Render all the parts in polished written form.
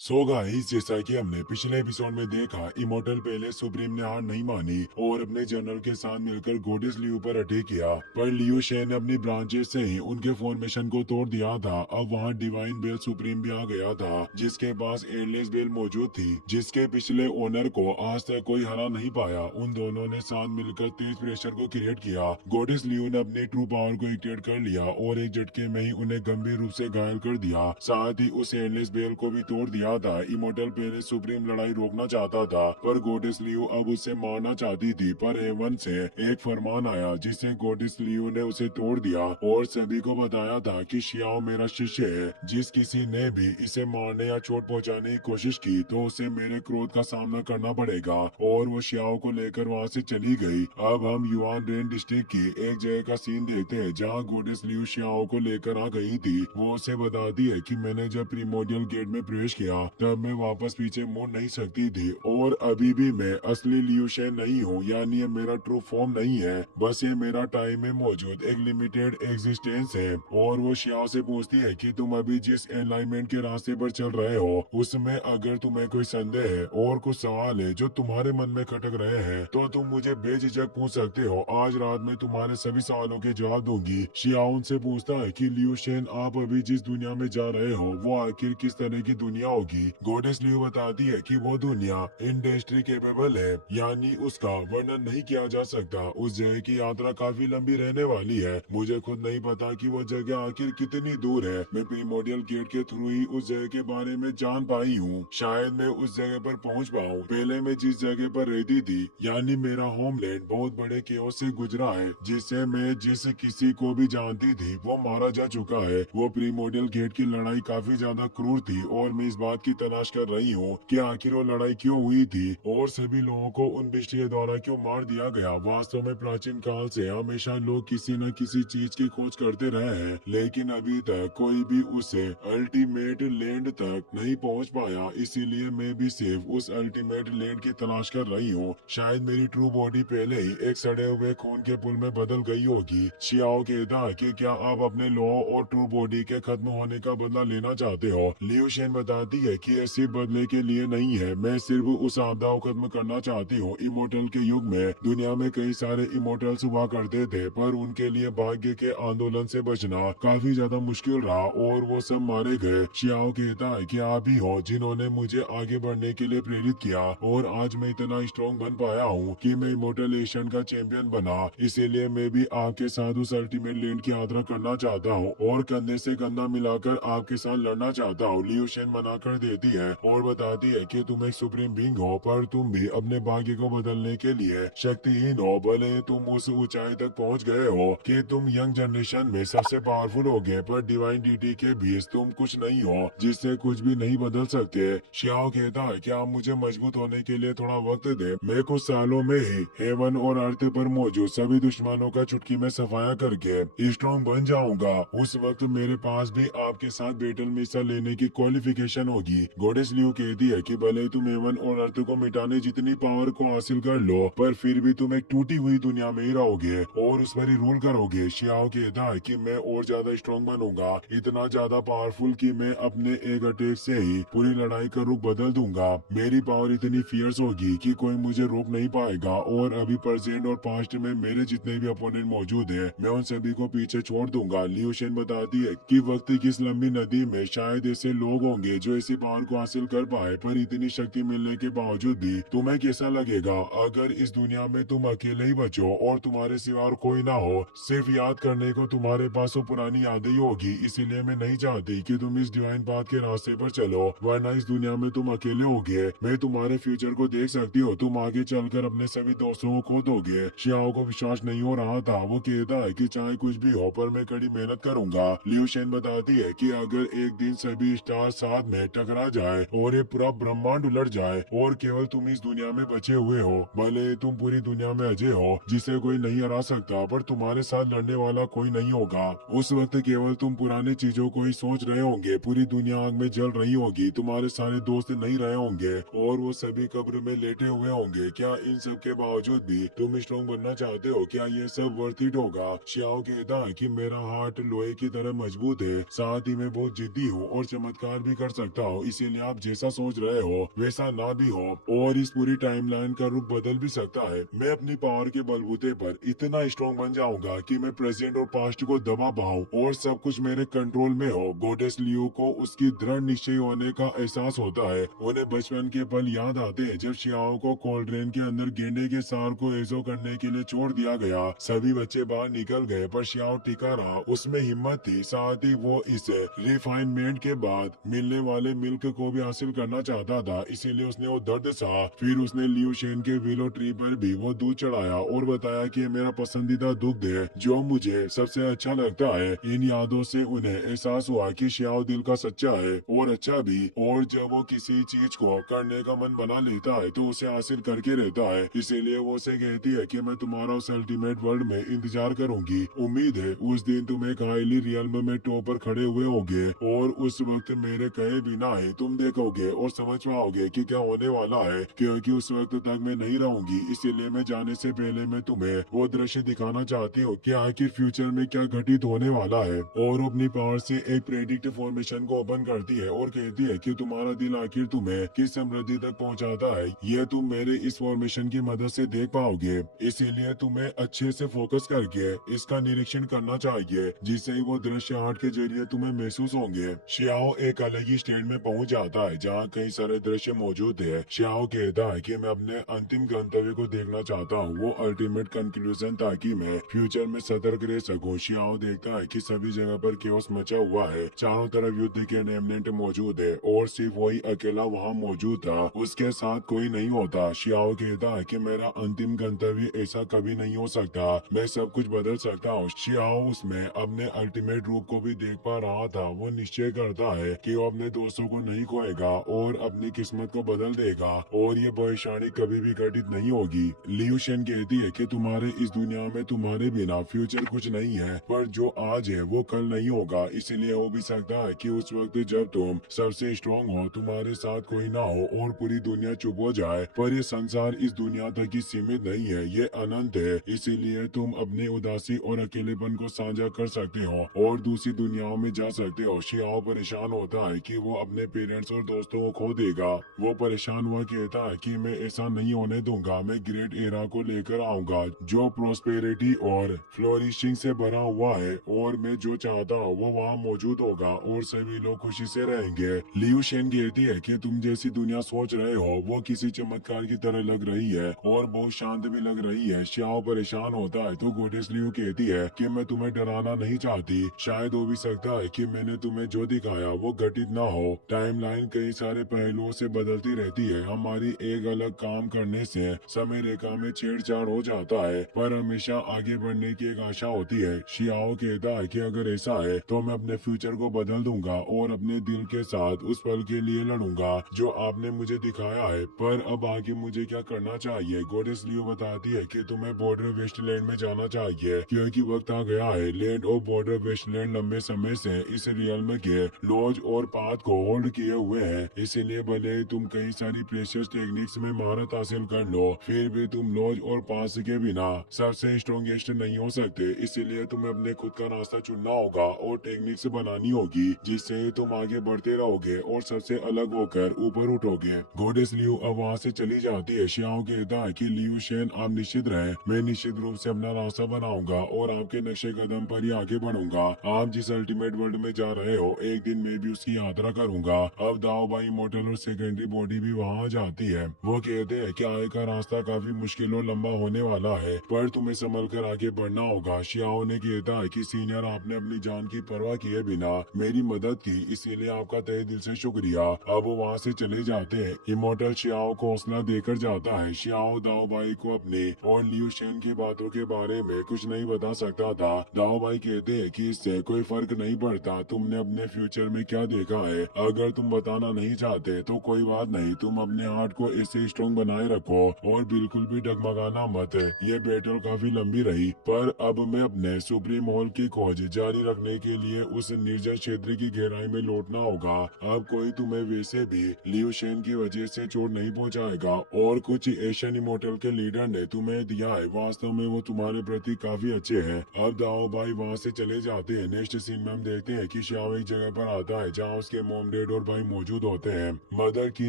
So guys, जैसा कि हमने पिछले एपिसोड में देखा, इमोर्टल पहले सुप्रीम ने हार नहीं मानी और अपने जनरल के साथ मिलकर गोडिस लियू पर अटैक किया। पर लियू शेन ने अपनी ब्रांचेस से ही उनके फॉर्मेशन को तोड़ दिया था। अब वहां डिवाइन बेल सुप्रीम भी आ गया था, जिसके पास एयरलेस बेल मौजूद थी, जिसके पिछले ओनर को आज तक कोई हरा नहीं पाया। उन दोनों ने साथ मिलकर तेज प्रेशर को क्रिएट किया। गोडिस लियू ने अपनी ट्रू पावर को एक्टिवेट कर लिया और एक झटके में ही उन्हें गंभीर रूप से घायल कर दिया। साथ ही उस एयरलेस बेल को भी तोड़ दिया था। इमोर्टल पहले सुप्रीम लड़ाई रोकना चाहता था, पर गोडिस लियू अब उसे मारना चाहती थी। पर हेवन से एक फरमान आया, जिससे गोडिस लियू ने उसे तोड़ दिया और सभी को बताया था कि शियाओ मेरा शिष्य है। जिस किसी ने भी इसे मारने या चोट पहुंचाने की कोशिश की तो उसे मेरे क्रोध का सामना करना पड़ेगा। और वो शियाओ को लेकर वहां से चली गई। अब हम युआन रेन डिस्ट्रिक्ट की एक जगह का सीन देखते हैं, जहाँ गोडिस लियू शियाओ को लेकर आ गई थी। वो उसे बताती है कि मैंने जब प्रीमोडियल गेट में प्रवेश किया तब मैं वापस पीछे मुड़ नहीं सकती थी, और अभी भी मैं असली लियू शेन नहीं हूँ, यानी ये मेरा ट्रू फॉर्म नहीं है, बस ये मेरा टाइम में मौजूद एक लिमिटेड एग्जिस्टेंस है। और वो शियाओ से पूछती है कि तुम अभी जिस एलाइनमेंट के रास्ते पर चल रहे हो उसमें अगर तुम्हें कोई संदेह है और कुछ सवाल है जो तुम्हारे मन में खटक रहे हैं तो तुम मुझे बेझिझक पूछ सकते हो। आज रात में तुम्हारे सभी सवालों के जवाब दूंगी। शियाओ उनसे पूछता है कि लियू शेन, आप अभी जिस दुनिया में जा रहे हो वो आखिर किस तरह की दुनिया होगी। गोडेस लियू बताती है कि वो दुनिया इंडस्ट्री केपेबल है, यानी उसका वर्णन नहीं किया जा सकता। उस जगह की यात्रा काफी लंबी रहने वाली है। मुझे खुद नहीं पता कि वो जगह आखिर कितनी दूर है। मैं प्रीमोडियल गेट के थ्रू ही उस जगह के बारे में जान पाई हूँ। शायद मैं उस जगह पर पहुँच पाऊँ। पहले मैं जिस जगह पर रहती थी, यानी मेरा होमलैंड, बहुत बड़े केओस से गुजरा है, जिससे मैं जिस किसी को भी जानती थी वो मारा जा चुका है। वो प्रीमोडियल गेट की लड़ाई काफी ज्यादा क्रूर थी और मैं इस बात की तलाश कर रही हूँ कि आखिर वो लड़ाई क्यों हुई थी और सभी लोगों को उन बिष्ट के द्वारा क्यों मार दिया गया। वास्तव में प्राचीन काल से हमेशा लोग किसी न किसी चीज की खोज करते रहे हैं, लेकिन अभी तक कोई भी उसे अल्टीमेट लैंड तक नहीं पहुंच पाया। इसीलिए मैं भी सिर्फ उस अल्टीमेट लैंड की तलाश कर रही हूँ। शायद मेरी ट्रू बॉडी पहले ही एक सड़े हुए खून के पुल में बदल गई होगी। शियाओ कहता है कि क्या आप अपने लॉ और ट्रू बॉडी के खत्म होने का बदला लेना चाहते हो। लियू शेन बताती है कि ये सिर्फ बदले के लिए नहीं है, मैं सिर्फ उस आपदा को खत्म करना चाहती हूँ। इमोर्टल के युग में दुनिया में कई सारे इमोर्टल्स हुआ करते थे, पर उनके लिए भाग्य के आंदोलन से बचना काफी ज्यादा मुश्किल रहा और वो सब मारे गए। शियाओ कहता है कि आप ही हो जिन्होंने मुझे आगे बढ़ने के लिए प्रेरित किया, और आज मैं इतना स्ट्रॉन्ग बन पाया हूँ कि मैं इमोर्टल एशियन का चैंपियन बना। इसीलिए मैं भी आपके साथ उस अल्टीमेट लैंड की यात्रा करना चाहता हूँ और कंधे से कंधा मिलाकर आपके साथ लड़ना चाहता हूँ। लियू शेन मना कर देती है और बताती है कि तुम एक सुप्रीम बीइंग हो, पर तुम भी अपने भाग्य को बदलने के लिए शक्तिहीन हो। भले तुम उस ऊंचाई तक पहुंच गए हो कि तुम यंग जनरेशन में सबसे पावरफुल हो गए, पर डिवाइन डीटी के बीच तुम कुछ नहीं हो जिससे कुछ भी नहीं बदल सकते। शियाओ कहता है कि आप मुझे मजबूत होने के लिए थोड़ा वक्त दे। मैं कुछ सालों में ही हेवन और अर्थ पर मौजूद सभी दुश्मनों का चुटकी में सफाया करके स्ट्रॉन्ग बन जाऊंगा। उस वक्त मेरे पास भी आपके साथ बैटल में हिस्सा लेने की क्वालिफिकेशन होगी। गोडेस लियू कहती है कि भले तुम हेवन और अर्थ को मिटाने जितनी पावर को हासिल कर लो, पर फिर भी तुम एक टूटी हुई दुनिया में ही रहोगे और उस पर ही रूल करोगे। शियाओ कहता है कि मैं और ज्यादा स्ट्रॉन्ग बनूंगा, इतना ज्यादा पावरफुल कि मैं अपने एक अटैक से ही पूरी लड़ाई का रुख बदल दूंगा। मेरी पावर इतनी फियर्स होगी कि कोई मुझे रोक नहीं पाएगा, और अभी प्रेजेंट और पास्ट में मेरे जितने भी अपोनेंट मौजूद हैं, मैं उन सभी को पीछे छोड़ दूंगा। लियू शेन बताती है कि वक्त की इस लंबी नदी में शायद ऐसे लोग होंगे जो ऐसी पावर को हासिल कर पाए, पर इतनी शक्ति मिलने के बावजूद भी तुम्हें कैसा लगेगा अगर इस दुनिया में तुम अकेले ही बचो और तुम्हारे सिवा और कोई ना हो। सिर्फ याद करने को तुम्हारे पास वो पुरानी यादें ही होगी। इसीलिए मैं नहीं चाहती कि तुम इस डिवाइन पाथ के रास्ते पर चलो, वरना इस दुनिया में तुम अकेले होगे। मैं तुम्हारे फ्यूचर को देख सकती हूँ, तुम आगे चलकर अपने सभी दोस्तों को खो दोगे। शियाओ को विश्वास नहीं हो रहा था। वो कहता है कि चाहे कुछ भी हो, पर मैं कड़ी मेहनत करूंगा। लियू शेन बताती है कि अगर एक दिन सभी स्टार साथ में टकरा जाए और ये पूरा ब्रह्मांड उलट जाए और केवल तुम इस दुनिया में बचे हुए हो, भले तुम पूरी दुनिया में अजय हो जिसे कोई नहीं हरा सकता, पर तुम्हारे साथ लड़ने वाला कोई नहीं होगा। उस वक्त केवल तुम पुरानी चीजों को ही सोच रहे होंगे। पूरी दुनिया आग में जल रही होगी, तुम्हारे सारे दोस्त नहीं रहे होंगे और वो सभी कब्र में लेटे हुए होंगे। क्या इन सब के बावजूद भी तुम स्ट्रॉन्ग बनना चाहते हो? क्या ये सब वर्थ इट होगा? शियाओ कहता है कि मेरा हार्ट लोहे की तरह मजबूत है, साथ ही मैं बहुत जिद्दी हूँ और चमत्कार भी कर सकता हूँ, इसीलिए आप जैसा सोच रहे हो वैसा ना भी हो और इस पूरी टाइमलाइन का रुख बदल भी सकता है। मैं अपनी पावर के बलबूते पर इतना स्ट्रॉन्ग बन जाऊंगा कि मैं प्रेजेंट और पास्ट को दबा पाऊं और सब कुछ मेरे कंट्रोल में हो। गॉडेस लियो को उसकी दृढ़ निश्चय होने का एहसास होता है। उन्हें बचपन के पल याद आते हैं जब शियाओ को कोल्ड्रेन के अंदर गेंडे के सार को एजो करने के लिए छोड़ दिया गया। सभी बच्चे बाहर निकल गए पर शियाओ टिका रहा। उसमें हिम्मत थी, साथ ही वो इसे रिफाइनमेंट के बाद मिलने वाले मिल्क को भी हासिल करना चाहता था, इसीलिए उसने वो दर्द सहा। फिर उसने लियू शेन के विलो ट्री पर भी वो दूध चढ़ाया और बताया कि ये मेरा पसंदीदा दुग्ध है जो मुझे सबसे अच्छा लगता है। इन यादों से उन्हें एहसास हुआ कि शियाओ दिल का सच्चा है और अच्छा भी, और जब वो किसी चीज को करने का मन बना लेता है तो उसे हासिल करके रहता है। इसीलिए वो उसे कहती है कि मैं तुम्हारा उस अल्टीमेट वर्ल्ड में इंतजार करूंगी। उम्मीद है उस दिन तुम एक हाईली रियल्म में टॉप पर खड़े हुए होगे और उस वक्त मेरे कहे बिना ही तुम देखोगे और समझ पाओगे कि क्या होने वाला है, क्योंकि उस वक्त तक मैं नहीं रहूंगी। इसीलिए मैं जाने से पहले मैं तुम्हें वो दृश्य दिखाना चाहती हूँ कि आखिर फ्यूचर में क्या घटित होने वाला है। और अपनी पावर से एक प्रेडिक्ट फॉर्मेशन को ओपन करती है और कहती है कि तुम्हारा दिल आखिर तुम्हें किस समृद्धि तक पहुँचाता है ये तुम मेरे इस फॉर्मेशन की मदद से देख पाओगे। इसीलिए तुम्हें अच्छे से फोकस करके इसका निरीक्षण करना चाहिए, जिससे ही वो दृश्य आर्ट के जरिए तुम्हें महसूस होंगे। शियाओ एक अलग ही स्टेट में पहुंच जाता है जहाँ कई सारे दृश्य मौजूद है। शियाओ कहता है कि मैं अपने अंतिम गंतव्य को देखना चाहता हूँ, वो अल्टीमेट कंक्लूजन, ताकि मैं फ्यूचर में सतर्क रह सकूं। शियाओ देखता है कि सभी जगह पर केओस मचा हुआ है, चारों तरफ युद्ध के रेमनेंट मौजूद है और सिर्फ वही अकेला वहाँ मौजूद था, उसके साथ कोई नहीं होता। शियाओ कहता है कि मेरा अंतिम गंतव्य ऐसा कभी नहीं हो सकता, मैं सब कुछ बदल सकता हूँ। शियाओ उसमें अपने अल्टीमेट रूप को भी देख पा रहा था। वो निश्चय करता है कि वो अपने दोस्तों को नहीं खोएगा और अपनी किस्मत को बदल देगा और ये भविष्यवाणी कभी भी घटित नहीं होगी। लियू शेन कहती है कि तुम्हारे इस दुनिया में तुम्हारे बिना फ्यूचर कुछ नहीं है, पर जो आज है वो कल नहीं होगा। इसलिए हो भी सकता है कि उस वक्त जब तुम सबसे स्ट्रॉन्ग हो तुम्हारे साथ कोई ना हो और पूरी दुनिया चुप हो जाए। पर ये संसार इस दुनिया तक ही सीमित नहीं है, ये अनंत है। इसीलिए तुम अपनी उदासी और अकेलेपन को साझा कर सकते हो और दूसरी दुनियाओं में जा सकते हो। शियाओ परेशान होता है कि वो अपने पेरेंट्स और दोस्तों को खो देगा। वो परेशान हुआ कहता है कि मैं ऐसा नहीं होने दूंगा, मैं ग्रेट एरा को लेकर आऊंगा जो प्रोस्पेरिटी और फ्लोरिशिंग से भरा हुआ है और मैं जो चाहता हूँ वो वहाँ मौजूद होगा और सभी लोग खुशी से रहेंगे। लियू शेन कहती है कि तुम जैसी दुनिया सोच रहे हो वो किसी चमत्कार की तरह लग रही है और बहुत शांत भी लग रही है। शियाओ परेशान होता है तो गॉडेस लियू कहती है कि मैं तुम्हें डराना नहीं चाहती, शायद हो भी सकता है कि मैंने तुम्हें जो दिखाया वो घटित ना हो। टाइमलाइन कई सारे पहलुओं से बदलती रहती है, हमारी एक अलग काम करने से समय रेखा में छेड़छाड़ हो जाता है, पर हमेशा आगे बढ़ने की एक आशा होती है। शियाओ कहता है कि अगर ऐसा है तो मैं अपने फ्यूचर को बदल दूंगा और अपने दिल के साथ उस पल के लिए लड़ूंगा जो आपने मुझे दिखाया है। पर अब आगे मुझे क्या करना चाहिए? गॉडेस लियो बताती है कि तुम्हें बॉर्डर वेस्टलैंड में जाना चाहिए, क्योंकि वक्त आ गया है। लैंड ऑफ बॉर्डर वेस्टलैंड लंबे समय से इस रियल्म के लॉज और पाथ को होल्ड किए हुए हैं, इसीलिए भले ही तुम कई सारी प्रेशियस टेक्निक्स में महारत हासिल कर लो, फिर भी तुम लॉज और पास के बिना सबसे स्ट्रॉन्गेस्ट नहीं हो सकते। इसीलिए तुम्हें अपने खुद का रास्ता चुनना होगा और टेक्निक्स बनानी होगी, जिससे तुम आगे बढ़ते रहोगे और सबसे अलग होकर ऊपर उठोगे। गॉडेस लियू अब वहाँ से चली जाती है। शियाओ कहता है कि लियू शेन आप निश्चित रहे, मैं निश्चित रूप से अपना रास्ता बनाऊंगा और आपके नक्शे कदम पर ही आगे बढ़ूंगा। आप जिस अल्टीमेट वर्ल्ड में जा रहे हो एक दिन मैं भी उसकी यात्रा करूंगा। अब दाओ बाई मॉडल और सेकेंडरी बॉडी भी वहाँ जाती है। वो कहते हैं कि आगे का रास्ता काफी मुश्किल और लंबा होने वाला है, पर तुम्हें संभल कर आगे बढ़ना होगा। शियाओ ने कहता है कि सीनियर आपने अपनी जान की परवाह किए बिना मेरी मदद की, इसीलिए आपका तहे दिल से शुक्रिया। अब वो वहाँ से चले जाते हैं। इमोर्टल शियाओ को हौसला देकर जाता है। शियाओ दाओ बाई को अपने और लियू शेन की बातों के बारे में कुछ नहीं बता सकता था। दाओ बाई कहते हैं कि इससे कोई फर्क नहीं पड़ता तुमने अपने फ्यूचर में क्या देखा है, अगर तुम बताना नहीं चाहते तो कोई बात नहीं, तुम अपने हार्ट को ऐसे स्ट्रॉन्ग बनाए रखो और बिल्कुल भी डगमगाना मत। ये बैटल काफी लंबी रही, पर अब मैं अपने सुप्रीम हॉल की खोज जारी रखने के लिए उस निर्जन क्षेत्र की गहराई में लौटना होगा। अब कोई तुम्हें वैसे भी लियू शेन की वजह से चोट नहीं पहुंचाएगा और कुछ एशियन इमोर्टल के लीडर ने तुम्हें दिया है, वास्तव में वो तुम्हारे प्रति काफी अच्छे हैं। अब दाओ भाई वहाँ से चले जाते हैं। नेक्स्ट सीन में हम देखते हैं कि शियाओ एक जगह पर आता है जहाँ उसके मॉम मार्गरेट और भाई मौजूद होते हैं। मदर की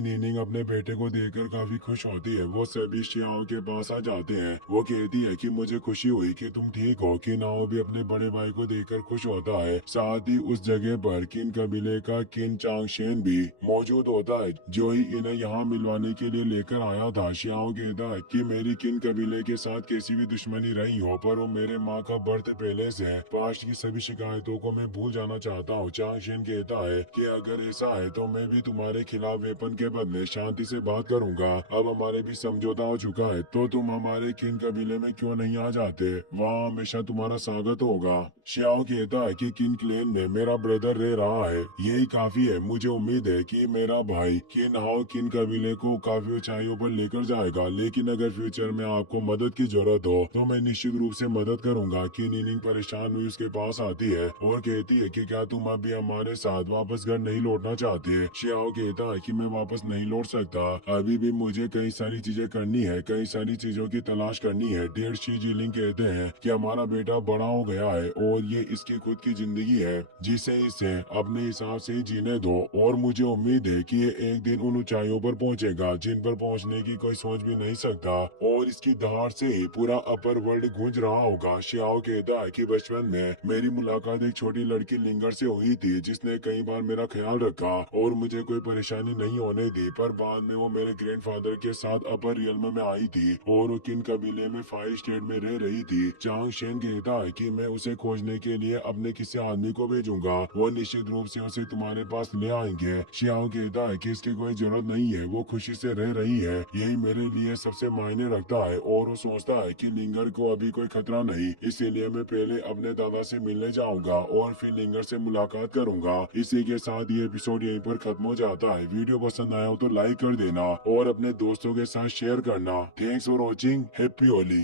नीनिंग अपने बेटे को देखकर काफी खुश होती है। वो सभी शियाओ के पास आ जाते हैं। वो कहती है कि मुझे खुशी हुई कि तुम ठीक हो। कि नाओ भी अपने बड़े भाई को देखकर खुश होता है। साथ ही उस जगह पर किन कबीले का किन चांगशेन भी मौजूद होता है, जो ही इन्हें यहाँ मिलवाने के लिए लेकर आया था। शियाओ कहता है कि मेरी किन कबीले के साथ कैसी भी दुश्मनी रही हो, पर वो मेरे माँ का बर्थ पहले से है। पास्ट की सभी शिकायतों को मैं भूल जाना चाहता हूँ। चांगशेन कहता है कि अगर ऐसा है तो मैं भी तुम्हारे खिलाफ वेपन के बदले शांति से बात करूंगा। अब हमारे भी समझौता हो चुका है, तो तुम हमारे किन कबीले में क्यों नहीं आ जाते? वहाँ हमेशा तुम्हारा स्वागत होगा। शियाओ कहता है कि किन क्लेन में मेरा ब्रदर रह रहा है, यही काफी है। मुझे उम्मीद है कि मेरा भाई किन हाओ किन कबीले को काफी ऊंचाइयों पर लेकर जाएगा, लेकिन अगर फ्यूचर में आपको मदद की जरूरत हो तो मैं निश्चित रूप से मदद करूंगा। कि नीनिंग परेशान हुई उसके पास आती है और कहती है कि क्या तुम अभी हमारे साथ वापस घर नहीं लौटना चाहते? शियाओ कहता है कि मैं वापस नहीं लौट सकता, अभी भी मुझे कई सारी चीजें करनी है, कई सारी चीजों की तलाश करनी है। डेढ़ शी जीलिंग कहते हैं कि हमारा बेटा बड़ा हो गया है और ये इसकी खुद की जिंदगी है, जिसे इसे अपने हिसाब से जीने दो। और मुझे उम्मीद है कि ये एक दिन उन ऊंचाइयों पर पहुंचेगा जिन पर पहुंचने की कोई सोच भी नहीं सकता, और इसकी दहाड़ से ही पूरा अपर वर्ल्ड गूंज रहा होगा। शियाओ कहता है कि बचपन में मेरी मुलाकात एक छोटी लड़की लिंगर से हुई थी, जिसने कई बार मेरा ख्याल रखा और मुझे कोई परेशानी नहीं होने दी, पर बाद में वो मेरे ग्रैंडफादर के साथ अपर रियल्म में आई थी और वो किन कबीले में फायर स्टेट में रह रही थी। चांगशेन कहता है कि मैं उसे खोजने के लिए अपने किसी आदमी को भेजूंगा, वो निश्चित रूप से उसे तुम्हारे पास ले आएंगे। शियाओ कहता है कि इसकी कोई जरूरत नहीं है, वो खुशी से रह रही है, यही मेरे लिए सबसे मायने रखता है। और वो सोचता है कि लिंगर को अभी कोई खतरा नहीं, इसीलिए मैं पहले अपने दादा से मिलने जाऊंगा और फिर लिंगर से मुलाकात करूंगा। इसी के साथ ये एपिसोड यहीं पर खत्म हो जाता है। वीडियो पसंद आया हो तो लाइक कर देना और अपने दोस्तों के साथ शेयर करना। Thanks for watching. Happy Holi.